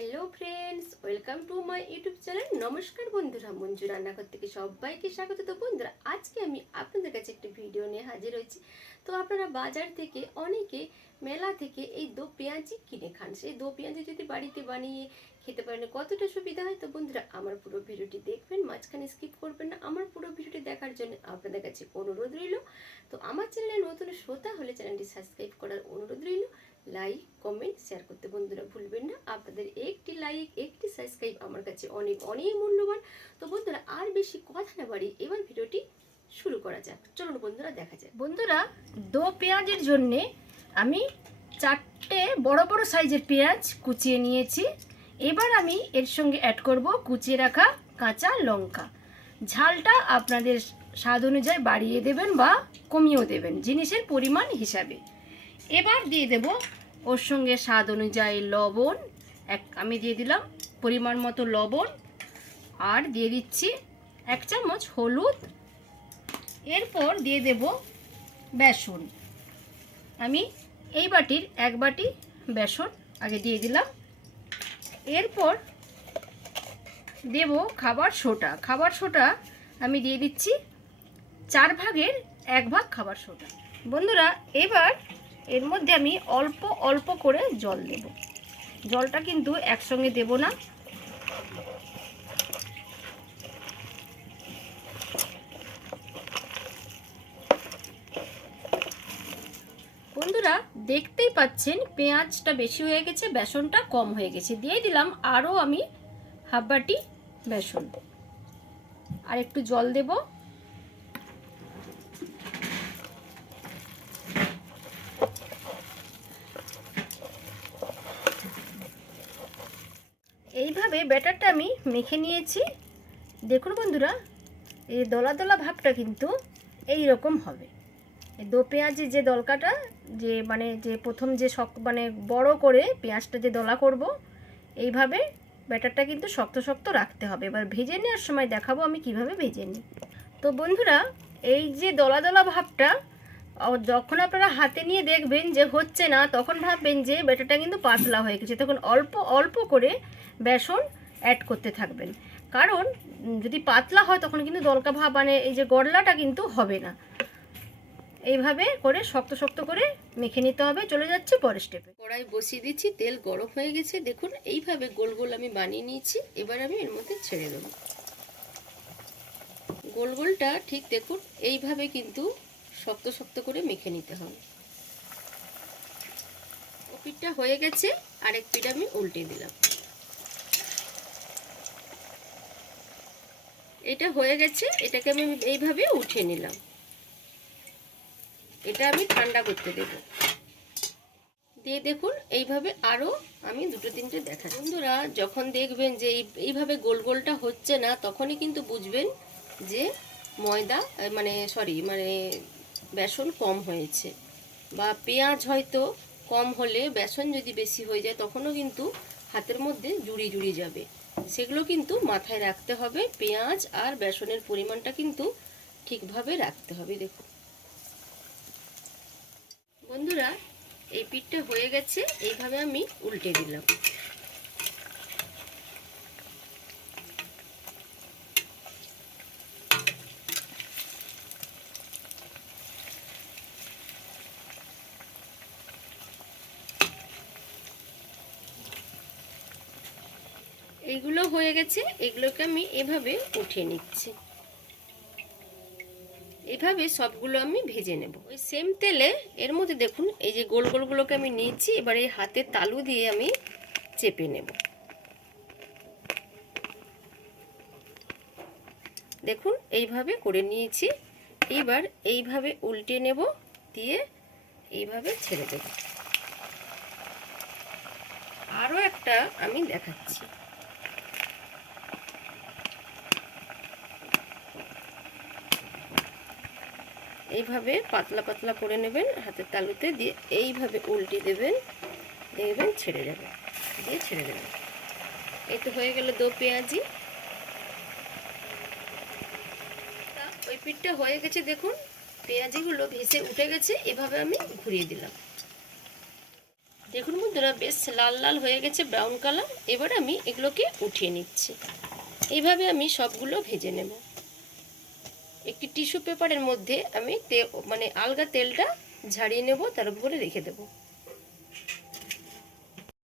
Hello friends, welcome to my YouTube channel. নমস্কার বন্ধুরা, মঞ্জু রান্নাঘর থেকে সবাইকে স্বাগত। তো বন্ধুরা, আজকে আমি আপনাদের কাছে একটা ভিডিও নিয়ে হাজির হয়েছি। তো আপনারা বাজার থেকে অনেকে মেলা থেকে এই দো পেঁয়াজি কিনে খান। সেই দো পেঁয়াজি যদি বাড়িতে বানিয়ে খেতে পারেন কতটা সুবিধা হয়। তো বন্ধুরা, আমার পুরো ভিডিওটি দেখবেন, মাঝখানে স্কিপ করবেন না। আমার পুরো ভিডিওটি দেখার জন্য আপনাদের কাছে অনুরোধ রইল। তো আমার চ্যানেলে নতুন শ্রোতা হলে চ্যানেলটি সাবস্ক্রাইব করার অনুরোধ রইল। লাইক, কমেন্ট, শেয়ার করতে বন্ধুরা ভুলবেন না। আপনাদের একটি লাইক, একটি সাবস্ক্রাইব আমার কাছে অনেক অনেক মূল্যবান। তো বন্ধুরা, আর বেশি কথা না বাড়িয়ে এবার ভিডিওটি শুরু করা যাক। চলুন বন্ধুরা, দেখা যাক। বন্ধুরা, দো পেঁয়াজের জন্য আমি 4টে বড় বড় সাইজের পেঁয়াজ কুচিয়ে নিয়েছি। এবার আমি এর সঙ্গে অ্যাড করব কুচিয়ে রাখা কাঁচা লঙ্কা। ঝালটা আপনাদের স্বাদ অনুযায়ী বাড়িয়ে দেবেন বা কমিয়েও দেবেন, জিনিসের পরিমাণ হিসাবে। এবার দিয়ে দেব ওর সঙ্গে স্বাদ অনুযায়ী লবণ। আমি দিয়ে দিলাম পরিমাণ মতো লবণ, আর দিয়ে দিচ্ছি 1 চামচ হলুদ। এরপর দিয়ে দেব বেসন। আমি এই বাটির 1 বাটি বেসন আগে দিয়ে দিলাম। এরপর দেব খাবার সোডা। খাবার সোডা আমি দিয়ে দিচ্ছি 4 ভাগের 1 ভাগ খাবার সোডা। বন্ধুরা, এবার এর মধ্যে আমি অল্প অল্প করে জল দেব। জলটা কিন্তু একসঙ্গে দেব না। বন্ধুরা, দেখতেই পাচ্ছেন পেঁয়াজটা বেশি হয়ে গেছে, বেসনটা কম হয়ে গেছে। দিয়ে দিলাম আরও আমি হাফ বাটি বেসন, আর একটু জল দেব। এইভাবে ব্যাটারটা আমি মেখে নিয়েছি। দেখুন বন্ধুরা, এই দলা দলা ভাবটা কিন্তু এই রকম হবে। এই দো পেঁয়াজের যে দলকাটা, যে প্রথম যে বড় করে পেঁয়াজটা যে দলা করব, এইভাবে ব্যাটারটা কিন্তু শক্ত শক্ত রাখতে হবে। এবার ভেজে নেওয়ার সময় দেখাবো আমি কিভাবে ভেজে নিই। তো বন্ধুরা, এই যে দলা দলা ভাবটা যখন আপনারা হাতে নিয়ে দেখবেন যে হচ্ছে না, তখন ভাববেন যে ব্যাটারটা কিন্তু পাতলা হয়ে গেছে। তখন অল্প অল্প করে বেসন অ্যাড করতে থাকবেন, কারণ যদি পাতলা হয় তখন কিন্তু দলকা ভাব এই যে গড়লাটা কিন্তু হবে না। এইভাবে করে শক্ত শক্ত করে মেখে নিতে হবে। চলে যাচ্ছে পরের স্টেপে। কড়াই বসিয়ে দিচ্ছি, তেল গরম হয়ে গেছে। দেখুন এইভাবে গোল গোল আমি বানিয়ে নিয়েছি। এবার আমি এর মধ্যে ছেড়ে দেব। গোল গোলটা ঠিক দেখুন এইভাবে কিন্তু শক্ত শক্ত করে মেখে নিতে হবে। ও পিঠটা হয়ে গেছে, আরেক পিঠ আমি উল্টে দিলাম। এটা হয়ে গেছে, এটাকে আমি এইভাবে উঠিয়ে নিলাম। এটা আমি ঠান্ডা করতে দেব। দিয়ে দেখুন এইভাবে আরও আমি 2-3টে দেখাচ্ছি। বন্ধুরা, যখন দেখবেন যে এইভাবে গোল গোলটা হচ্ছে না, তখনই কিন্তু বুঝবেন যে ময়দা বেসন কম হয়েছে, বা পেঁয়াজ হয়তো কম হলে বেসন যদি বেশি হয়ে যায় তখনও কিন্তু হাতের মধ্যে জুড়ি জুড়ি যাবে। সেগুলো কিন্তু মাথায় রাখতে হবে। পেঁয়াজ আর বেসনের পরিমাণটা কিন্তু ঠিকভাবে রাখতে হবে। দেখুন বন্ধুরা, এই পিঠটা হয়ে গেছে। এইভাবে আমি উল্টে দিলাম। এইগুলো হয়ে গেছে, এগুলোকে আমি এভাবে উঠিয়ে নিচ্ছি। এইভাবে সবগুলো আমি ভেজে নেব ওই সেম তেলে। এর মধ্যে দেখুন এই যে গোল গোলগুলোকে আমি নিয়েছি। এবার এই হাতের তালু দিয়ে আমি চেপে নেব। দেখুন এইভাবে করে নিয়েছি। এবার এইভাবে উল্টে নেব, দিয়ে এইভাবে ছেড়ে দেব। আরও একটা আমি দেখাচ্ছি। এইভাবে পাতলা পাতলা করে নেবেন হাতের তালুতে, দিয়ে এইভাবে উল্টে দেবেন, দেখবেন ছেড়ে যাবে, দিয়ে ছেড়ে দেবেন। এই তো হয়ে গেল দো পেঁয়াজি। ওই পিঠটা হয়ে গেছে। দেখুন পেঁয়াজিগুলো ভেসে উঠে গেছে। এভাবে আমি ঘুরিয়ে দিলাম। দেখুন বন্ধুরা বেশ লাল লাল হয়ে গেছে, ব্রাউন কালার। এবার আমি এগুলোকে উঠিয়ে নিচ্ছি। এইভাবে আমি সবগুলো ভেজে নেব। একটি টিস্যু পেপারের মধ্যে আমি আলগা তেলটা ঝাড়িয়ে নেব, তার উপরে রেখে দেব।